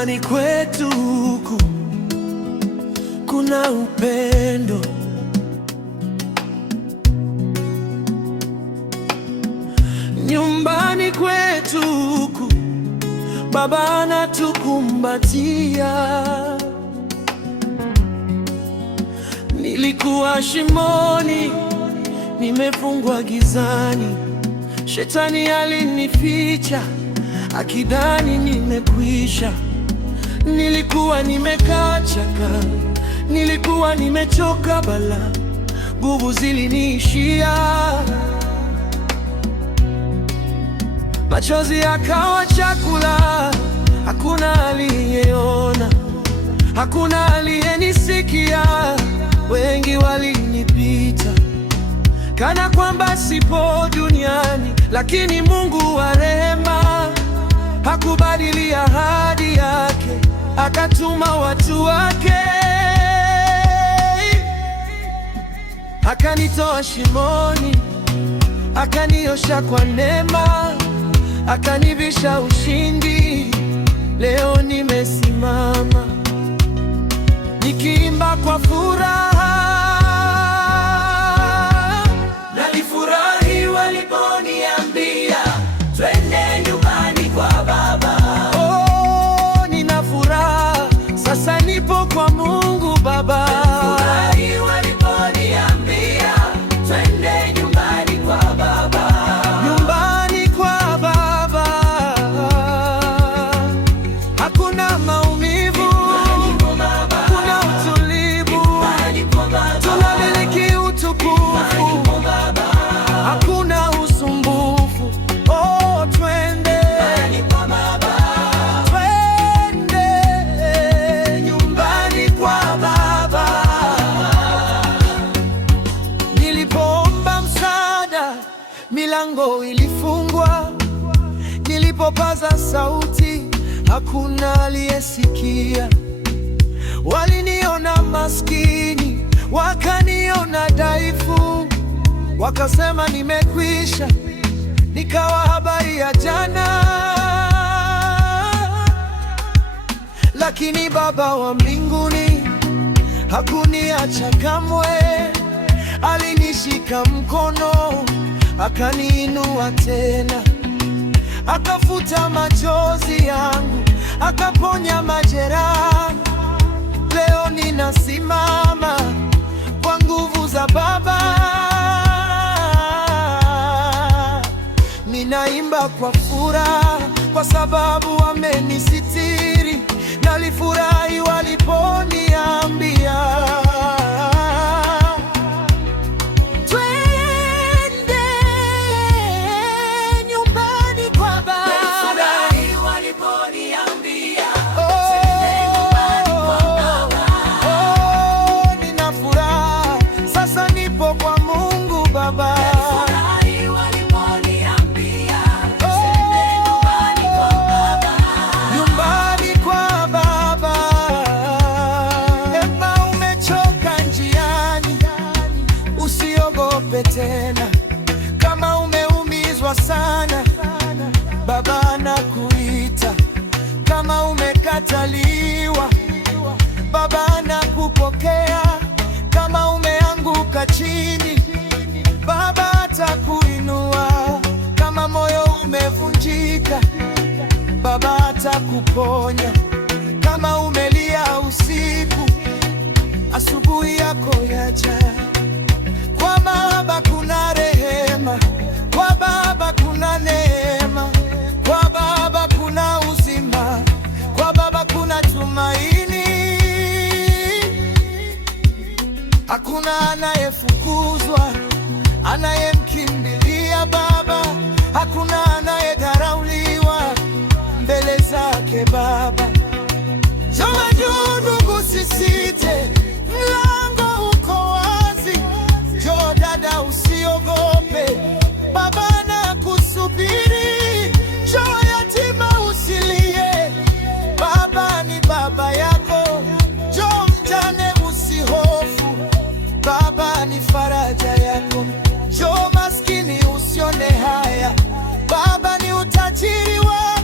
Nyumbani kwetu huku kuna upendo. Nyumbani kwetu huku Baba anatukumbatia. Nilikuwa shimoni, nimefungwa gizani. Shetani alinificha akidhani nimekwisha. Nilikuwa nimekaa chaka, nilikuwa nimechoka bala, nguvu ziliniishia. Machozi yakawa chakula, hakuna aliyeona, hakuna aliyenisikia. Wengi walinipita kana kwamba sipo duniani, lakini Mungu wa rehema hakubadili ahadi yake, akatuma watu wake. Akanitoa shimoni, akaniosha kwa neema, akanivisha ushindi. Leo nimesimama nikiimba kwa furaha. Nalifurahi waliponiambia twende nyumbani kwa Baba. Oh, nina furaha sasa, nipo kwa Mungu Baba. Nalifurahi waliponiambia twende nyumbani kwa Baba. Nyumbani kwa Baba hakuna maumivu, hakuna utulivu, tunamiliki utukufu, hakuna usumbufu. Oh, twende nyumbani kwa Baba. Nilipoomba msaada, milango ilifungwa. Nilipopaza sauti, hakuna aliyesikia. Waliniona maskini, wakaniona dhaifu, wakasema nimekwisha. Nikawa habari ya jana, lakini Baba wa mbinguni hakuniacha kamwe. Alinishika mkono, akaniinua tena, akafuta machozi yangu, akaponya majeraha. Leo ninasimama kwa nguvu za Baba. Ninaimba kwa furaha kwa sababu amenisitiri. Nalifurahi waliponiambia twende nyumbani kwa Baba. Nalifurahi waliponiambia twende nyumbani kwa Baba. Oh, nina furaha sasa, nipo kwa Mungu Baba. Nalifurahi waliponiambia twende nyumbani kwa Baba. Nyumbani kwa Baba. Kama umechoka njiani, usiogope tena. Kama umeumizwa sana, Baba anakuita. Kama umekataliwa, Baba anakupokea. Kama umeanguka chini, Baba atakuinua. Kama moyo umevunjika, Baba atakuponya. Kama umelia usiku, asubuhi yako yaja. Kwa Baba kuna rehema, kwa Baba kuna neema, kwa Baba kuna uzima, kwa Baba kuna tumaini. Hakuna anayefukuzwa anayemkimbilia Baba, hakuna anayedharauliwa mbele zake Baba. Njoo juu ndugu, sisite, mlango uko wazi. Njoo dada, usiogope, Baba anakusubiri. Njoo yatima, usilie, Baba ni baba yako. Njoo mjane, usihofu, Baba ni faraja yako. Njoo maskini, usione haya, Baba ni utajiri wako.